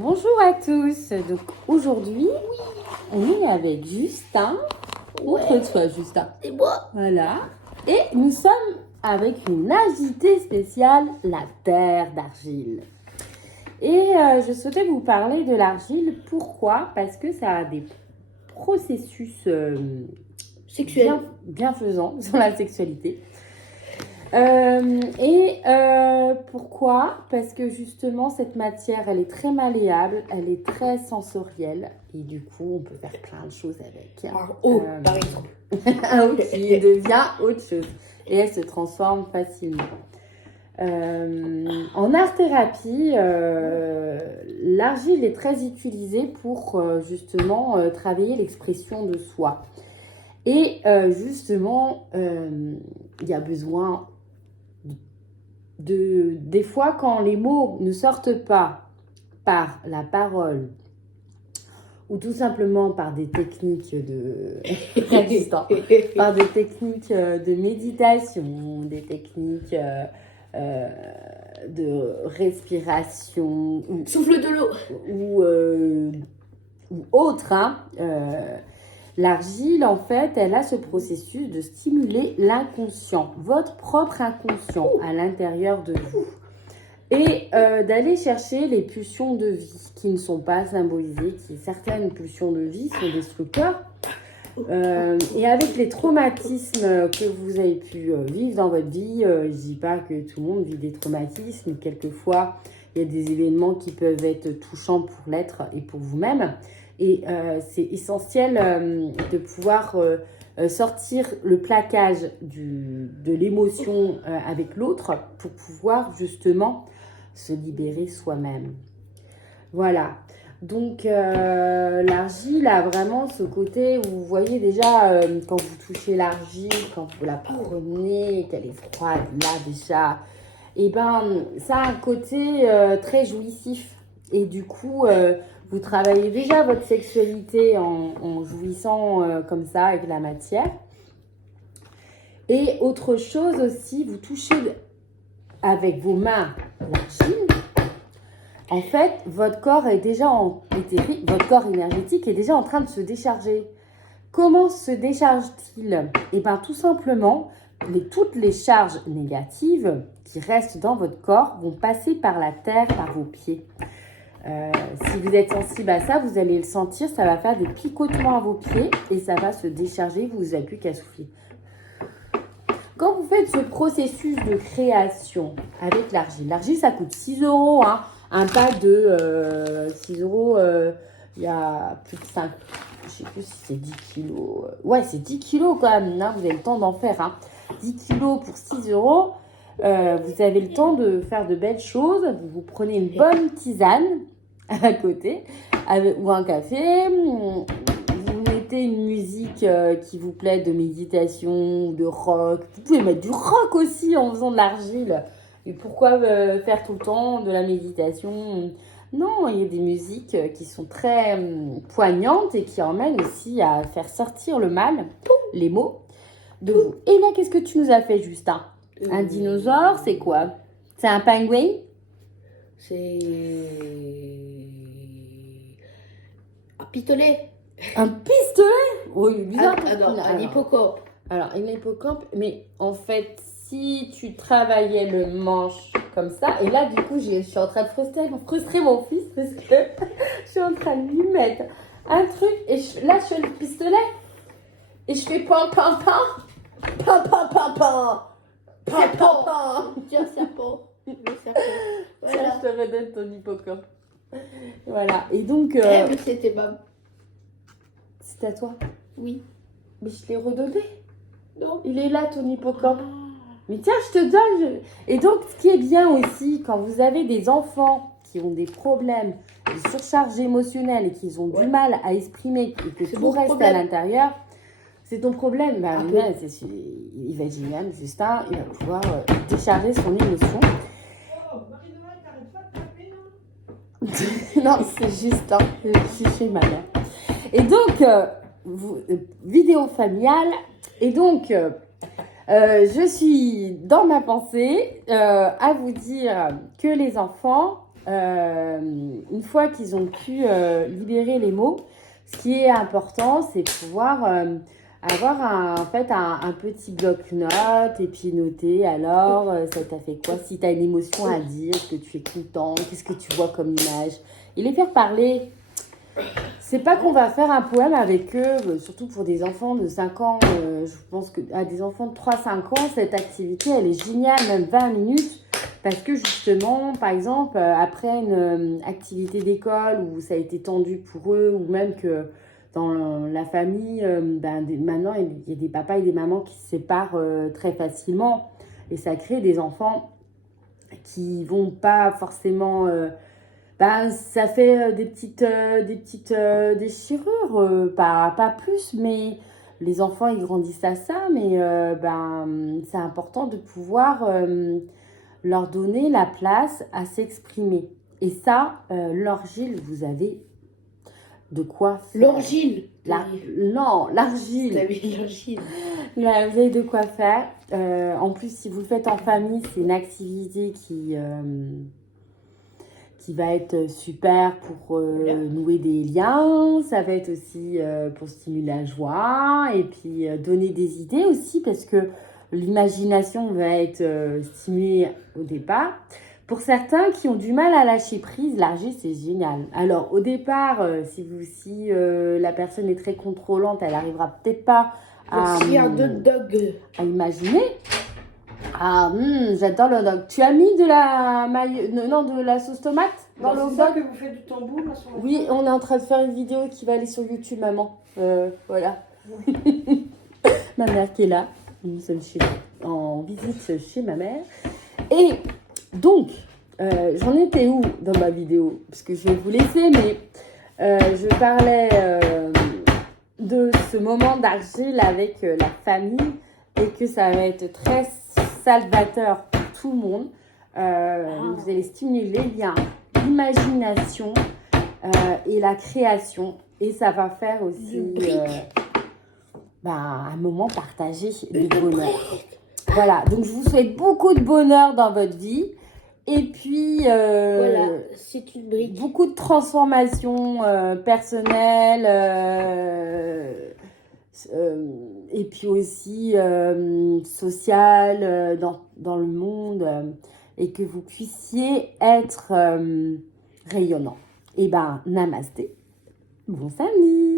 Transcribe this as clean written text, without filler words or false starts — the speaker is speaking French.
Bonjour à tous. Donc aujourd'hui, on est avec Justin. Montre-toi, Justin. C'est moi. Voilà. Et nous sommes avec une invitée spéciale, la terre d'argile. Et je souhaitais vous parler de l'argile. Pourquoi? Parce que ça a des processus Sexuel. bienfaisants sur la sexualité. Pourquoi? Parce que justement cette matière elle est très malléable, elle est très sensorielle et du coup on peut faire plein de choses avec. Par exemple. Qui devient autre chose et elle se transforme facilement. En art-thérapie, l'argile est très utilisée pour justement travailler l'expression de soi. Et justement, il y a besoin des fois quand les mots ne sortent pas par la parole ou tout simplement par des techniques par des techniques de méditation, des techniques de respiration Souffle de l'eau ou autre, l'argile, en fait, elle a ce processus de stimuler l'inconscient, votre propre inconscient à l'intérieur de vous. Et d'aller chercher les pulsions de vie qui ne sont pas symbolisées, certaines pulsions de vie sont destructeurs. Et avec les traumatismes que vous avez pu vivre dans votre vie, je ne dis pas que tout le monde vit des traumatismes, quelquefois il y a des événements qui peuvent être touchants pour l'être et pour vous-même. Et c'est essentiel de pouvoir sortir le plaquage de l'émotion avec l'autre pour pouvoir justement se libérer soi-même. Voilà. Donc l'argile a vraiment ce côté où vous voyez déjà quand vous touchez l'argile, quand vous la prenez, qu'elle est froide, là déjà, et ben ça a un côté très jouissif. Et du coup, vous travaillez déjà votre sexualité en jouissant comme ça avec la matière. Et autre chose aussi, vous touchez avec vos mains l'argile. En fait, votre corps est déjà éthérique, votre corps énergétique est déjà en train de se décharger. Comment se décharge-t-il? Eh bien, tout simplement, toutes les charges négatives qui restent dans votre corps vont passer par la terre, par vos pieds. Si vous êtes sensible à ça, vous allez le sentir, ça va faire des picotements à vos pieds et ça va se décharger, vous n'avez plus qu'à souffler. Quand vous faites ce processus de création avec l'argile ça coûte 6 €, hein. Un pack de 6 €, il y a plus de 5, je sais plus si c'est 10 kilos. Ouais, c'est 10 kilos quand même, hein, vous avez le temps d'en faire. Hein. 10 kilos pour 6 €, vous avez le temps de faire de belles choses. Vous prenez une bonne tisane à côté, ou un café, vous mettez une musique qui vous plaît de méditation, de rock. Vous pouvez mettre du rock aussi en faisant de l'argile. Et pourquoi faire tout le temps de la méditation? Non, il y a des musiques qui sont très poignantes et qui emmènent aussi à faire sortir le mal, les mots, de vous. Et là, qu'est-ce que tu nous as fait, Justin? Un dinosaure, c'est quoi? C'est un pingouin? C'est un pistolet. Un pistolet? Oh, il est bizarre. Un hippocampe. Alors, un hippocampe, mais en fait, si tu travaillais le manche comme ça, et là, du coup, je suis en train de frustrer mon fils parce que je suis en train de lui mettre un truc, et là, je fais le pistolet, et je fais pan, pan, pan, pan, pan, pan, pan, pan, pan, pan. Tiens, serpent. Le serpent. Voilà. Tiens, je te redonne ton hippocampe. Voilà, et donc... mais c'était pas... C'est à toi? Oui. Mais je l'ai redonné. Non. Il est là, ton hippocampe. Mais tiens, je te donne. Et donc, ce qui est bien aussi, quand vous avez des enfants qui ont des problèmes de surcharge émotionnelle et qui ont du mal à exprimer et que tout reste à l'intérieur, c'est ton problème. Bah, il va être génial, Justin. Il va pouvoir décharger son émotion. Non, c'est Justin. Je suis chez ma mère. Et donc, vidéo familiale. Et donc... je suis dans ma pensée à vous dire que les enfants, une fois qu'ils ont pu libérer les mots, ce qui est important, c'est pouvoir avoir un petit bloc-notes et puis noter alors, ça t'a fait quoi? Si tu as une émotion à dire, est-ce que tu es content? Qu'est-ce que tu vois comme image? Et les faire parler. C'est pas qu'on va faire un poème avec eux, surtout pour des enfants de 5 ans. Je pense qu'à des enfants de 3-5 ans, cette activité, elle est géniale, même 20 minutes. Parce que justement, par exemple, après une activité d'école où ça a été tendu pour eux, ou même que dans la famille, maintenant, il y a des papas et des mamans qui se séparent très facilement. Et ça crée des enfants qui vont pas forcément... ça fait des petites déchirures, pas plus, mais les enfants, ils grandissent à ça. Mais c'est important de pouvoir leur donner la place à s'exprimer. Et ça, Laure Gilles, vous avez de quoi faire. L'orgile. Non, l'argile. Vous avez l'orgile. Là, vous avez de quoi faire. En plus, si vous le faites en famille, c'est une activité qui va être super pour nouer des liens. Ça va être aussi pour stimuler la joie et puis donner des idées aussi parce que l'imagination va être stimulée au départ. Pour certains qui ont du mal à lâcher prise, l'argile, c'est génial. Alors, au départ, si la personne est très contrôlante, elle n'arrivera peut-être pas à imaginer. Ah, j'adore le hot dog. Tu as mis de la sauce tomate dans le hot C'est ça dog? que vous faites du tambour là sur la Oui, on est en train de faire une vidéo qui va aller sur YouTube, maman. Voilà. Ma mère qui est là. Nous sommes en visite chez ma mère. Et donc, j'en étais où dans ma vidéo? Parce que je vais vous laisser, mais je parlais de ce moment d'argile avec la famille et que ça va être très salvateur pour tout le monde. Vous allez stimuler les liens, l'imagination et la création. Et ça va faire aussi un moment partagé de bonheur. Voilà, donc je vous souhaite beaucoup de bonheur dans votre vie. Et puis, Voilà, c'est une brique. beaucoup de transformations personnelles. Et puis aussi sociale dans le monde et que vous puissiez être rayonnant. Et namasté, bon samedi.